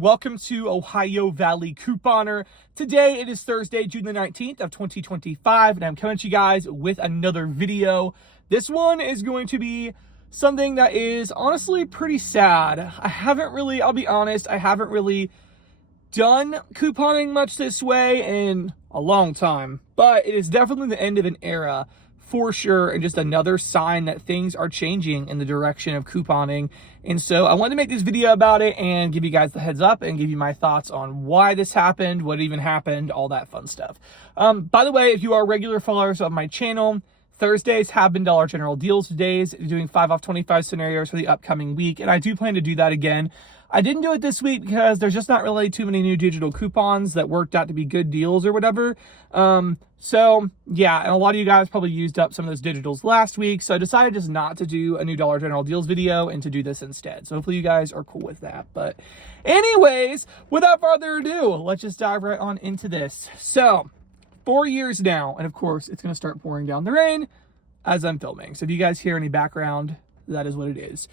and welcome to Ohio Valley Couponer. Today it is Thursday, June the 19th of 2025, and I'm coming to you guys with another video. This one is going to be something that is honestly pretty sad. I'll be honest, I haven't really done couponing much this way in a long time, but it is definitely the end of an era for sure, and just another sign that things are changing in the direction of couponing. And so I wanted to make this video about it and give you guys the heads up and give you my thoughts on why this happened, what even happened, all that fun stuff. By the way, if you are regular followers of my channel, Thursdays have been Dollar General deals days, doing 5 off 25 scenarios for the upcoming week, and I do plan to do that again. I didn't do it this week because there's just not really too many new digital coupons that worked out to be good deals or whatever. So yeah, and a lot of you guys probably used up some of those digitals last week, so I decided just not to do a new Dollar General deals video and to do this instead. So hopefully you guys are cool with that. But anyways, without further ado, let's just dive right on into this. So 4 years now, and of course it's going to start pouring down the rain as I'm filming. So if you guys hear any background, that is what it is.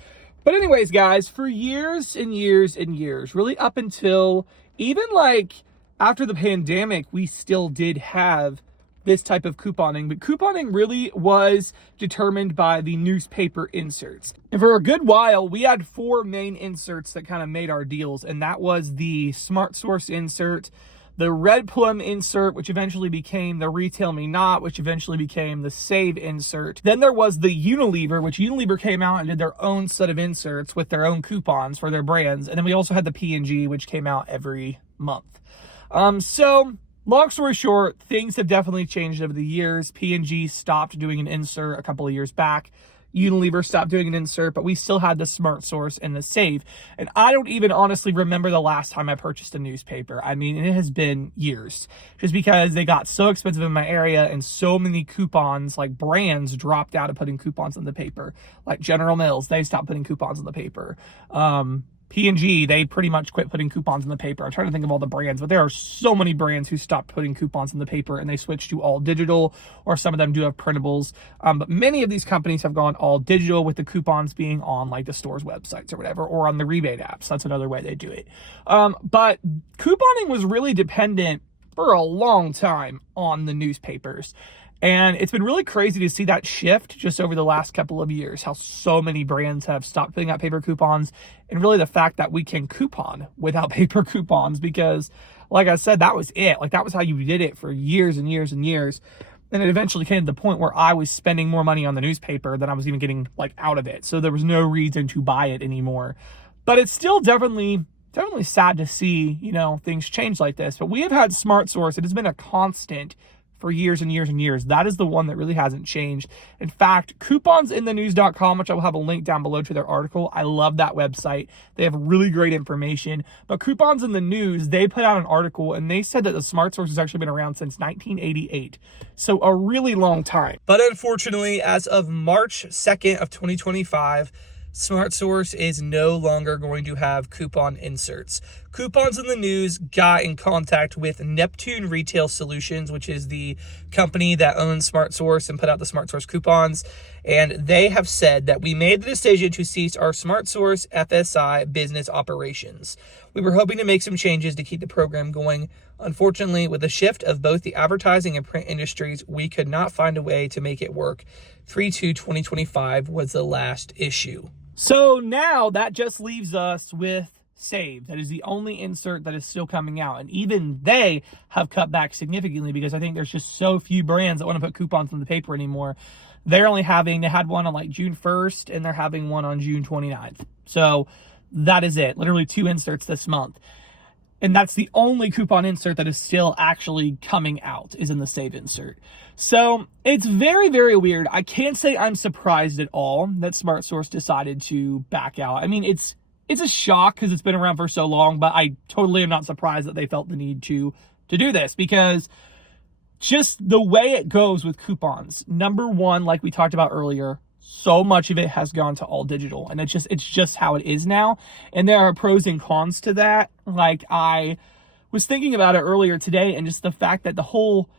But anyways, guys, for years and years and years, really up until even like after the pandemic, we still did have this type of couponing. But couponing really was determined by the newspaper inserts. And for a good while, we had 4 main inserts that kind of made our deals. And that was the Smart Source insert, the Red Plum insert, which eventually became the Retail Me Not, which eventually became the Save insert. Then there was the Unilever, which Unilever came out and did their own set of inserts with their own coupons for their brands. And then we also had the P&G, which came out every month. So long story short, things have definitely changed over the years. P&G stopped doing an insert a couple of years back. Unilever stopped doing an insert, but we still had the Smart Source and the Save. And I don't even honestly remember the last time I purchased a newspaper. I mean, it has been years, just because they got so expensive in my area and so many coupons, like brands, dropped out of putting coupons in the paper. Like General Mills, they stopped putting coupons in the paper. P&G, they pretty much quit putting coupons in the paper. I'm trying to think of all the brands, but there are so many brands who stopped putting coupons in the paper and they switched to all digital, or some of them do have printables. But many of these companies have gone all digital, with the coupons being on like the store's websites or whatever, or on the rebate apps. That's another way they do it. But couponing was really dependent for a long time on the newspapers. And it's been really crazy to see that shift just over the last couple of years, how so many brands have stopped putting out paper coupons, and really the fact that we can coupon without paper coupons, because like I said, that was it. Like that was how you did it for years and years and years. And it eventually came to the point where I was spending more money on the newspaper than I was even getting like out of it. So there was no reason to buy it anymore. But it's still definitely sad to see, you know, things change like this. But we have had Smart Source. It has been a constant for years and years and years. That is the one that really hasn't changed. In fact, couponsinthenews.com, which I will have a link down below to their article. I love that website. They have really great information. But Coupons in the News, they put out an article and they said that the Smart Source has actually been around since 1988. So a really long time. But unfortunately, as of March 2nd of 2025, Smart Source is no longer going to have coupon inserts. Coupons in the News got in contact with Neptune Retail Solutions, which is the company that owns Smart Source and put out the Smart Source coupons. And they have said that we made the decision to cease our Smart Source FSI business operations. We were hoping to make some changes to keep the program going. Unfortunately, with the shift of both the advertising and print industries, we could not find a way to make it work. 3/2/2025 was the last issue. So now that just leaves us with Save. That is the only insert that is still coming out. And even they have cut back significantly, because I think there's just so few brands that want to put coupons in the paper anymore. They had one on like June 1st and they're having one on June 29th. So that is it. Literally 2 inserts this month. And that's the only coupon insert that is still actually coming out, is in the Save insert. So it's very, very weird. I can't say I'm surprised at all that Smart Source decided to back out. I mean, it's a shock because it's been around for so long, but I totally am not surprised that they felt the need to do this, because just the way it goes with coupons. Number one, like we talked about earlier, so much of it has gone to all digital, and it's just how it is now. And there are pros and cons to that. Like, I was thinking about it earlier today, and just the fact that the whole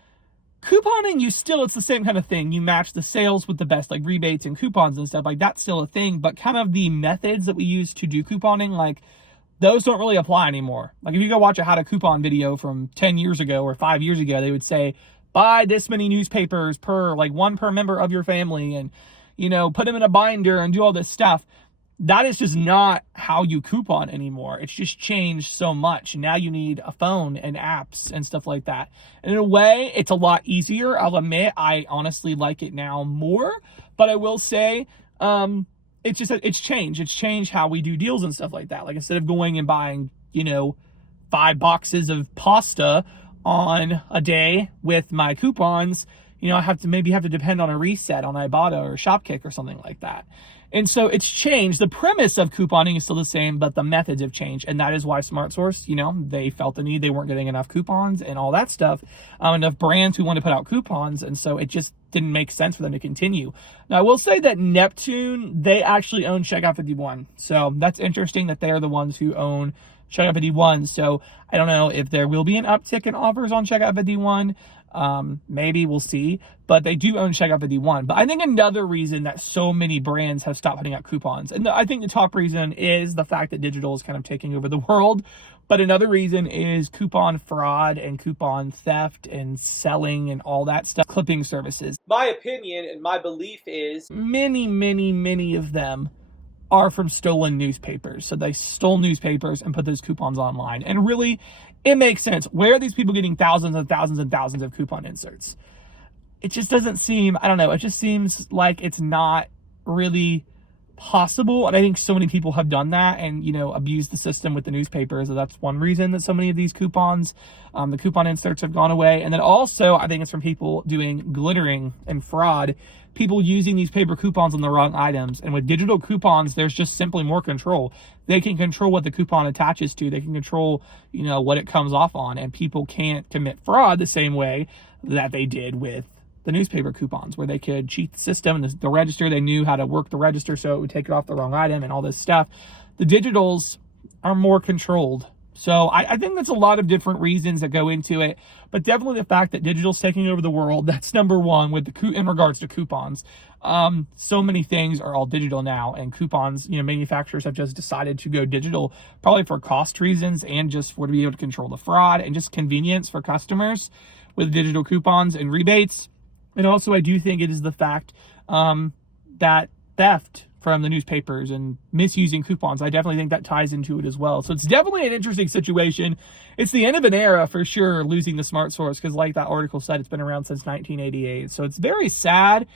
couponing, it's the same kind of thing. You match the sales with the best, like rebates and coupons and stuff, like that's still a thing. But kind of the methods that we use to do couponing, like those don't really apply anymore. Like if you go watch a how to coupon video from 10 years ago or 5 years ago, they would say, buy this many newspapers per, like one per member of your family, and, you know, put them in a binder and do all this stuff. That is just not how you coupon anymore. It's just changed so much. Now you need a phone and apps and stuff like that. And in a way, it's a lot easier. I'll admit, I honestly like it now more, but I will say, it's just, it's changed. It's changed how we do deals and stuff like that. Like instead of going and buying, you know, 5 boxes of pasta on a day with my coupons, you know, I have to depend on a reset on Ibotta or Shopkick or something like that. And so it's changed. The premise of couponing is still the same, but the methods have changed. And that is why SmartSource, you know, they felt the need. They weren't getting enough coupons and all that stuff, enough brands who want to put out coupons. And so it just didn't make sense for them to continue. Now, I will say that Neptune, they actually own Checkout 51. So that's interesting that they're the ones who own Checkout 51. So I don't know if there will be an uptick in offers on Checkout 51. Maybe, we'll see, but they do own Checkout 51. But I think another reason that so many brands have stopped putting out coupons, and I think the top reason is the fact that digital is kind of taking over the world. But another reason is coupon fraud and coupon theft and selling and all that stuff, clipping services. My opinion and my belief is many of them are from stolen newspapers. So they stole newspapers and put those coupons online. And really, it makes sense. Where are these people getting thousands and thousands and thousands of coupon inserts? It just doesn't seem, I don't know, it just seems like it's not really possible. And I think so many people have done that and, you know, abused the system with the newspapers. So that's one reason that so many of these coupons, the coupon inserts have gone away. And then also, I think it's from people doing glittering and fraud, people using these paper coupons on the wrong items. And with digital coupons, there's just simply more control. They can control what the coupon attaches to. They can control, you know, what it comes off on. And people can't commit fraud the same way that they did with the newspaper coupons, where they could cheat the system and the register. They knew how to work the register so it would take it off the wrong item and all this stuff. The digitals are more controlled. So I think that's a lot of different reasons that go into it, but definitely the fact that digital's taking over the world, that's number one with in regards to coupons. So many things are all digital now, and coupons, you know, manufacturers have just decided to go digital, probably for cost reasons and just for to be able to control the fraud and just convenience for customers with digital coupons and rebates. And also, I do think it is the fact that theft from the newspapers and misusing coupons, I definitely think that ties into it as well. So it's definitely an interesting situation. It's the end of an era for sure, losing the SmartSource, because like that article said, it's been around since 1988. So it's very sad.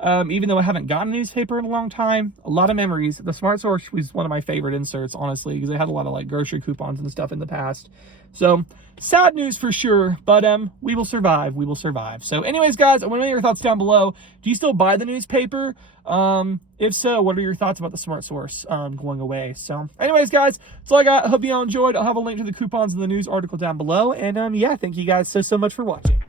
Even though I haven't gotten a newspaper in a long time, a lot of memories. The SmartSource was one of my favorite inserts, honestly, because I had a lot of like grocery coupons and stuff in the past. So sad news for sure, but we will survive. We will survive. So anyways, guys, I want to know your thoughts down below. Do you still buy the newspaper? If so, what are your thoughts about the SmartSource going away? So anyways, guys, that's all I got. I hope you all enjoyed. I'll have a link to the coupons in the news article down below. And yeah, thank you guys so much for watching.